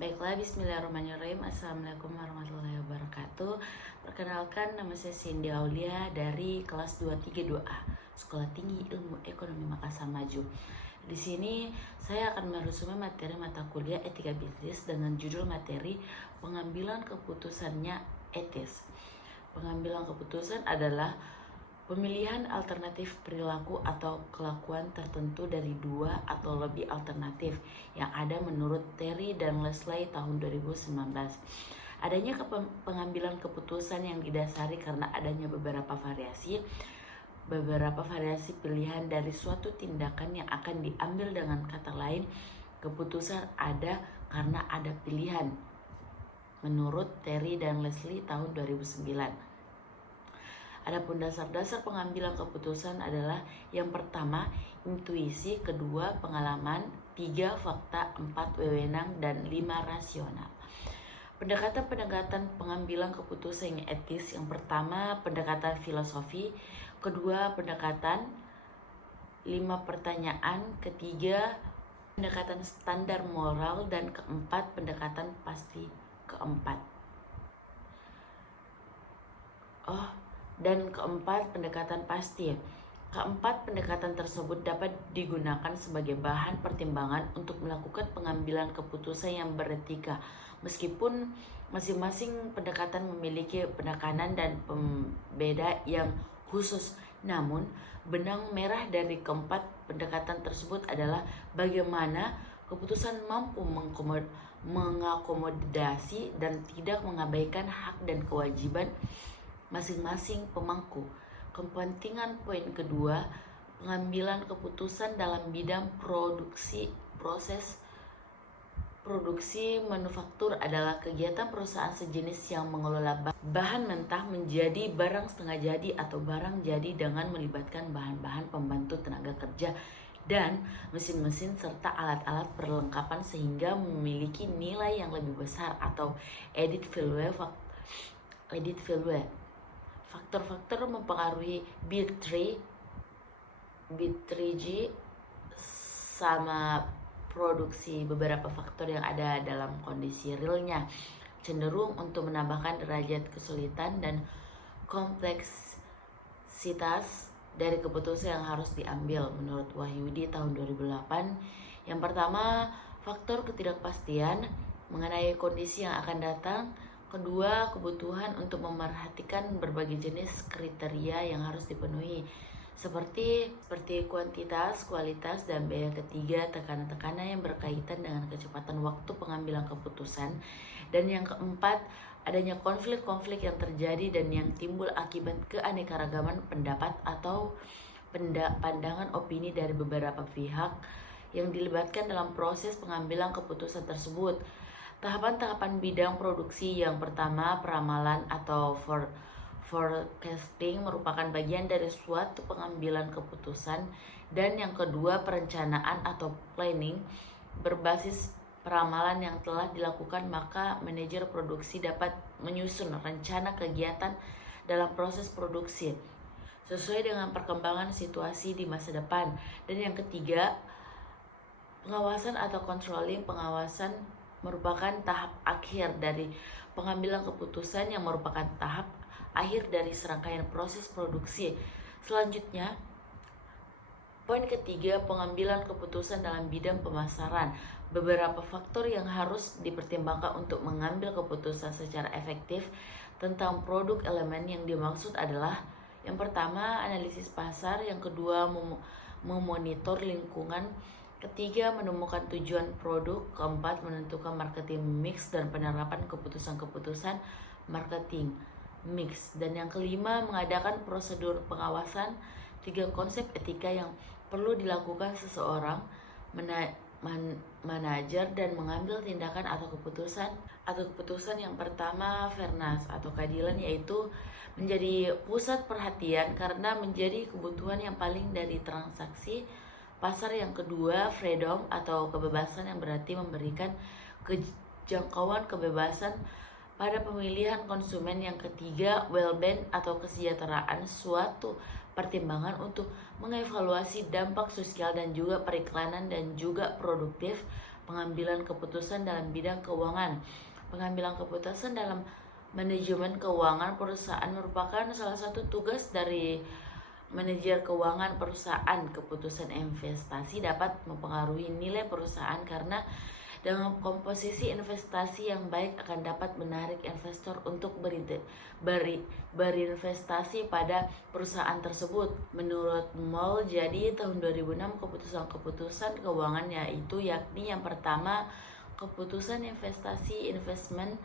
Baiklah, bismillahirrahmanirrahim. Assalamualaikum warahmatullahi wabarakatuh. Perkenalkan, nama saya Cindy Aulia dari kelas 232A, Sekolah Tinggi Ilmu Ekonomi Makassar Maju. Di sini saya akan meresume materi mata kuliah Etika Bisnis dengan judul materi pengambilan keputusannya etis. Pengambilan keputusan adalah pemilihan alternatif perilaku atau kelakuan tertentu dari dua atau lebih alternatif yang ada menurut Terry dan Leslie tahun 2019. Adanya pengambilan keputusan yang didasari karena adanya beberapa variasi pilihan dari suatu tindakan yang akan diambil. Dengan kata lain, keputusan ada karena ada pilihan menurut Terry dan Leslie tahun 2009. Adapun dasar-dasar pengambilan keputusan adalah yang pertama, intuisi, kedua, pengalaman, tiga, fakta, empat, wewenang, dan lima, rasional. Pendekatan-pendekatan pengambilan keputusan yang etis, yang pertama, pendekatan filosofi, kedua, pendekatan 5 pertanyaan, ketiga, pendekatan standar moral, dan keempat, pendekatan pasti keempat. Pendekatan pasti. Keempat pendekatan tersebut dapat digunakan sebagai bahan pertimbangan untuk melakukan pengambilan keputusan yang beretika. Meskipun masing-masing pendekatan memiliki penekanan dan pembeda yang khusus, namun benang merah dari keempat pendekatan tersebut adalah bagaimana keputusan mampu mengakomodasi dan tidak mengabaikan hak dan kewajiban masing-masing pemangku kepentingan. Poin kedua, pengambilan keputusan dalam bidang proses produksi manufaktur adalah kegiatan perusahaan sejenis yang mengelola bahan mentah menjadi barang setengah jadi atau barang jadi dengan melibatkan bahan-bahan pembantu tenaga kerja dan mesin-mesin serta alat-alat perlengkapan sehingga memiliki nilai yang lebih besar atau added value. Faktor-faktor mempengaruhi B3G sama produksi. Beberapa faktor yang ada dalam kondisi realnya cenderung untuk menambahkan derajat kesulitan dan kompleksitas dari keputusan yang harus diambil menurut Wahyudi tahun 2008. Yang pertama, faktor ketidakpastian mengenai kondisi yang akan datang. Kedua, kebutuhan untuk memerhatikan berbagai jenis kriteria yang harus dipenuhi seperti kuantitas, kualitas, dan biaya. Ketiga, tekanan-tekanan yang berkaitan dengan kecepatan waktu pengambilan keputusan. Dan yang keempat, adanya konflik-konflik yang terjadi dan yang timbul akibat keanekaragaman pendapat atau pandangan opini dari beberapa pihak yang dilibatkan dalam proses pengambilan keputusan tersebut. Tahapan-tahapan bidang produksi. Yang pertama, peramalan atau forecasting merupakan bagian dari suatu pengambilan keputusan. Dan yang kedua, perencanaan atau planning. Berbasis peramalan yang telah dilakukan, maka manajer produksi dapat menyusun rencana kegiatan dalam proses produksi sesuai dengan perkembangan situasi di masa depan. Dan yang ketiga, pengawasan atau controlling. Pengawasan merupakan tahap akhir dari pengambilan keputusan yang merupakan tahap akhir dari serangkaian proses produksi. Selanjutnya, poin ketiga, pengambilan keputusan dalam bidang pemasaran. Beberapa faktor yang harus dipertimbangkan untuk mengambil keputusan secara efektif tentang produk. Elemen yang dimaksud adalah yang pertama, analisis pasar. Yang kedua, memonitor lingkungan. Ketiga, menemukan tujuan produk. Keempat, menentukan marketing mix dan penerapan keputusan-keputusan marketing mix. Dan yang kelima, mengadakan prosedur pengawasan. Tiga, konsep etika yang perlu dilakukan seseorang manajer dan mengambil tindakan atau keputusan. Yang pertama, fairness atau keadilan, yaitu menjadi pusat perhatian karena menjadi kebutuhan yang paling dari transaksi pasar. Yang kedua, freedom atau kebebasan, yang berarti memberikan kejangkauan kebebasan pada pemilihan konsumen. Yang ketiga, well-being atau kesejahteraan, suatu pertimbangan untuk mengevaluasi dampak sosial dan juga periklanan dan juga produktif pengambilan keputusan dalam bidang keuangan. Pengambilan keputusan dalam manajemen keuangan perusahaan merupakan salah satu tugas dari manajer keuangan perusahaan. Keputusan investasi dapat mempengaruhi nilai perusahaan karena dengan komposisi investasi yang baik akan dapat menarik investor untuk berinvestasi pada perusahaan tersebut. Menurut Moll, jadi tahun 2006 keputusan-keputusan keuangan yakni yang pertama, keputusan investasi investment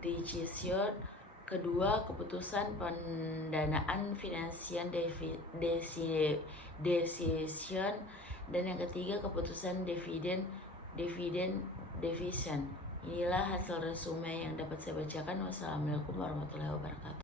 decision, kedua keputusan pendanaan financial decision, dan yang ketiga keputusan dividend division. Inilah hasil resume yang dapat saya bacakan. Wassalamualaikum warahmatullahi wabarakatuh.